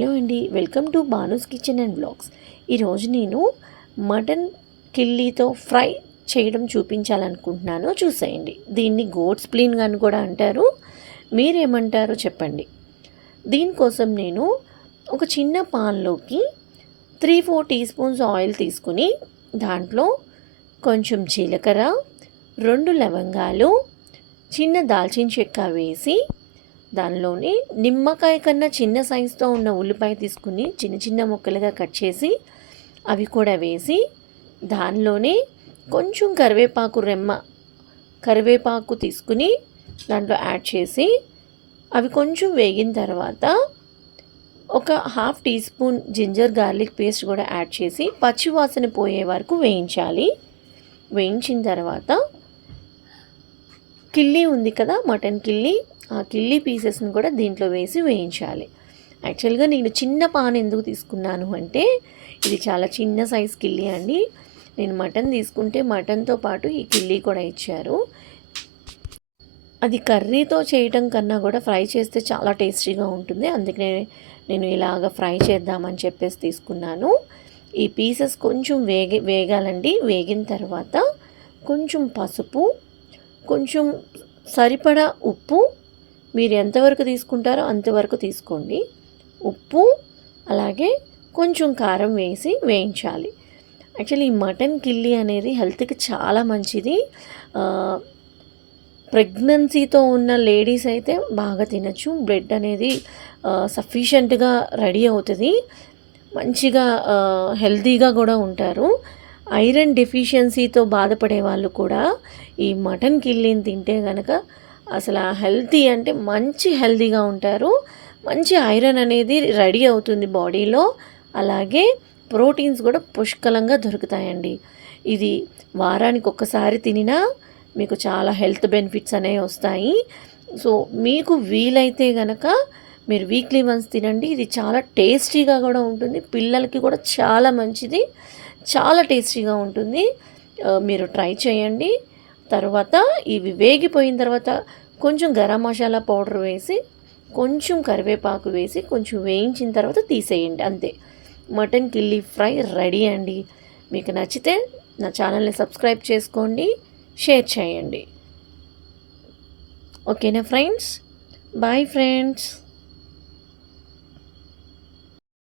Hello అండి, welcome to Banu's kitchen and blogs. ఈరోజు నేను మటన్ కిల్లీతో ఫ్రై చేయడం చూపించాలనుకుంటున్నాను. చూసేయండి. దీన్ని గోట్ స్ప్లీన్ అని కూడా అంటారు. మీరేమంటారో చెప్పండి. దీనికోసం నేను ఒక చిన్న పాన్లోకి 3-4 టీ స్పూన్స్ ఆయిల్ తీసుకుని దాంట్లో కొంచెం జీలకర్ర, 2 లవంగాలు, చిన్న దాల్చిన చెక్క వేసి దానిలోని నిమ్మకాయ కన్నా చిన్న సైజుతో ఉన్న ఉల్లిపాయ తీసుకుని చిన్న చిన్న ముక్కలుగా కట్ చేసి అవి కూడా వేసి దానిలోనే కొంచెం కరివేపాకు తీసుకుని దాంట్లో యాడ్ చేసి అవి కొంచెం వేగిన తర్వాత ఒక 1/2 teaspoon ginger garlic paste కూడా యాడ్ చేసి పచ్చివాసన పోయే వరకు వేయించాలి. వేయించిన తర్వాత కిల్లీ ఉంది కదా, మటన్ కిల్లీ, ఆ కిల్లీ పీసెస్ని కూడా దీంట్లో వేసి వేయించాలి. యాక్చువల్గా నేను చిన్న పాన్ ఎందుకు తీసుకున్నాను అంటే ఇది చాలా చిన్న సైజ్ కిల్లీ అండి. నేను మటన్ తీసుకుంటే మటన్తో పాటు ఈ కిల్లీ కూడా ఇచ్చారు. అది కర్రీతో చేయటం కన్నా కూడా ఫ్రై చేస్తే చాలా టేస్టీగా ఉంటుంది. అందుకనే నేను ఇలాగ ఫ్రై చేద్దామని చెప్పేసి తీసుకున్నాను. ఈ పీసెస్ కొంచెం వేగాలండి. వేగిన తర్వాత కొంచెం పసుపు, కొంచెం సరిపడా ఉప్పు, మీరు ఎంతవరకు తీసుకుంటారో అంతవరకు తీసుకోండి. ఉప్పు అలాగే కొంచెం కారం వేసి వేయించాలి. యాక్చువల్లీ ఈ మటన్ కిల్లీ అనేది హెల్త్కి చాలా మంచిది. ప్రెగ్నెన్సీతో ఉన్న లేడీస్ అయితే బాగా తినచ్చు. బ్లడ్ అనేది సఫిషియెంట్గా రెడీ అవుతుంది. మంచిగా హెల్తీగా కూడా ఉంటారు. ఐరన్ డెఫిషియన్సీతో బాధపడే వాళ్ళు కూడా ఈ మటన్ కిల్లీని తింటే కనుక అసలు హెల్తీ అంటే మంచి హెల్తీగా ఉంటారు. మంచి ఐరన్ అనేది రెడీ అవుతుంది బాడీలో. అలాగే ప్రోటీన్స్ కూడా పుష్కలంగా దొరుకుతాయండి. ఇది వారానికి ఒక్కసారి తినినా మీకు చాలా హెల్త్ బెనిఫిట్స్ అనేవి వస్తాయి. సో మీకు వీలైతే కనుక మీరు వీక్లీ వన్స్ తినండి. ఇది చాలా టేస్టీగా కూడా ఉంటుంది. పిల్లలకి కూడా చాలా మంచిది, చాలా టేస్టీగా ఉంటుంది. మీరు ట్రై చేయండి. తర్వాత ఇవి వేగిపోయిన తర్వాత కొంచెం గరం మసాలా పౌడర్ వేసి కొంచెం కరివేపాకు వేసి కొంచెం వేయించిన తర్వాత తీసేయండి. అంతే, మటన్ కిల్లీ ఫ్రై రెడీ అండి. మీకు నచ్చితే నా ఛానల్ని సబ్స్క్రైబ్ చేసుకోండి, షేర్ చేయండి. ఓకేనా ఫ్రెండ్స్? Bye friends.